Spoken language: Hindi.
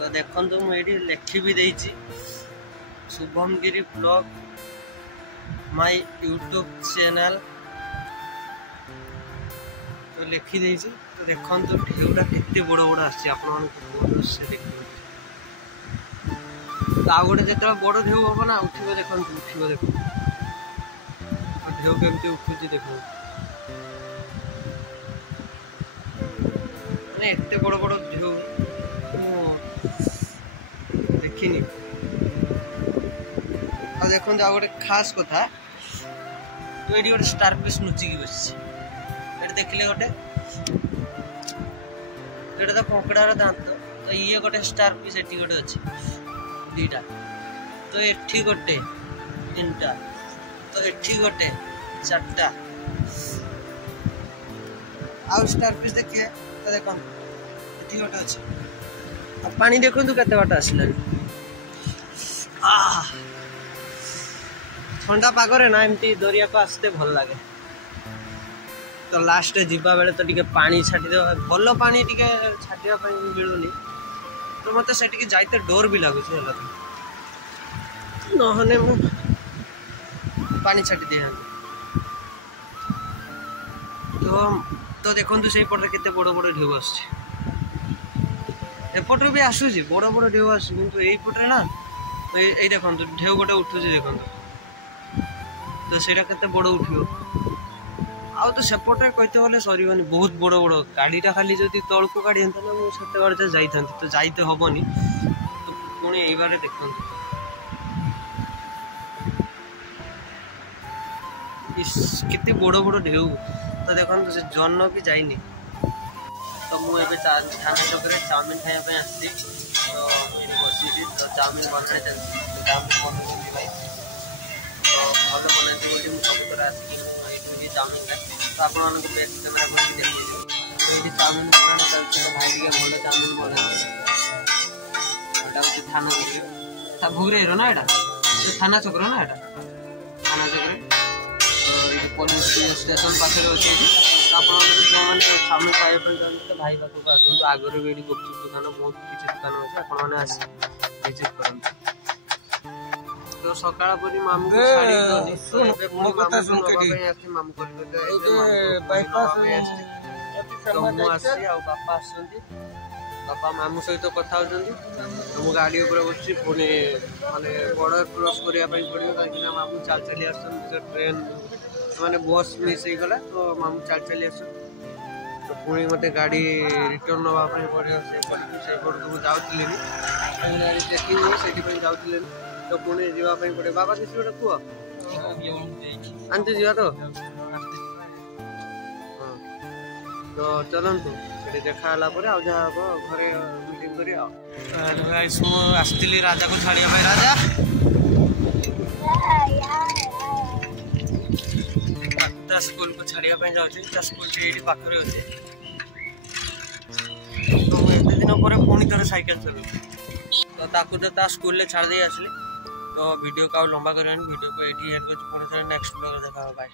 तो देखो मुझे लिखी भी देची शुभम गिरी ब्लॉग माय यूट्यूब चैनल तो लिखी देची। तो देखो ढेउटा केते बड़ बड़ आसी से देख आ गोटे जो बड़ ढेउ हम ना उठो देखो उठो देख ढेउ केमती उठुची देख मैंने एत बड़ बड़ ढेउ देखनी। आ देखो आ गोटे खास कथा तो ये गोटे स्टार फिश नुचिकी बस देखिले गोटे तो कंकड़ार दांत तो ये गोटे स्टार फिश एटी गोटे अच्छे दीटा तो एठी गोटे तीनटा तो एठी गोटे चारटा आउ स्टार फिश देखिए तो देखो एठी गोटे अच्छे पानी देखो केते बाट आसलानी ठंडा पागरे ना एमती दरिया को आसते भल लगे। तो लास्ट जीवा बेले तो टिके पानी छाटी दे भल पानी टिके छाटिया मिलूनी तो मत से जाते डर भी लगुच नहने पानी छाटी दिया तो देखो से केते बड़ बड़ ढेउ आसपटे भी आसूसी बड़ बड़ ढेउ आस कि ना ये देखो ढेउ गोटे उठुच देखो तो सेटा केते बड़ उठियो आउ तो सेपटे कहते गले सरबनी बहुत बड़ बड़ गाड़ीटा खाली जदि तलको गाड़ी ना मुझे बारे जाता तो जाते हेनी तो पुणी यही बारे देखते केते बड़ बड़ ढेउ तो देखो से जन्न भी जाइनी। तो मुझे थाना चौक चाउमिन खायापी आसती तो बसी तो चाउमिन बना चलती चाउमिन बना भाई तो भल बनाती सब थर आसिक चाउमिन खाए तो आप बैक कैमेरा कर देखिए तो चाउमिन बना चलते भाई टे भल चाउमिन बना हूँ थाना चौक भुगरे ना यहाँ तो थाना चौक ना यहाँ थाना चौक तो पुलिस स्टेशन पाखे अच्छे आप जो सामने खायापी चाहते भाई पाखक आसतु आगे भी ये गुपचुप दुकान बहुत किसी दुकान अच्छे आपजिट कर तो सकाळ परी मामू को छाड़ी मामू तो मु आसी आ बापा आसछन्ती बापा मामू सहित कथा होछन्ती तो मु गाड़ी ऊपर बसछि पुणी माने बॉर्डर क्रॉस करिया पई पड़ियो काहे ना मामू चाल चली आछन ट्रेन माने बस मिस हो गला तो मामू चाल चली आस तो पुणी मते गाड़ी रिटर्न नवा पई पड़ियो से पड़ को जाउतली नि गाड़ी चेकिंग हो सेठी पई जाउतली तो पुणे जीवा पई पड़े बाबा किसी गोटे कुआ आनते जीवा तो चलतु से देखा आ जहाँ घरे मीटिंग कर आसती राजा को छाड़िया राजा स्कूल को छाड़िया जाऊँ स्कूल ये पाखे अच्छे तो एत दिन पर पुणी थे साइकेल चलू तो स्कूल छाड़ दे आसली तो वीडियो को लंबा कर वीडियो को ये पुणी थे नेक्स्ट ब्लॉग देखा बाय।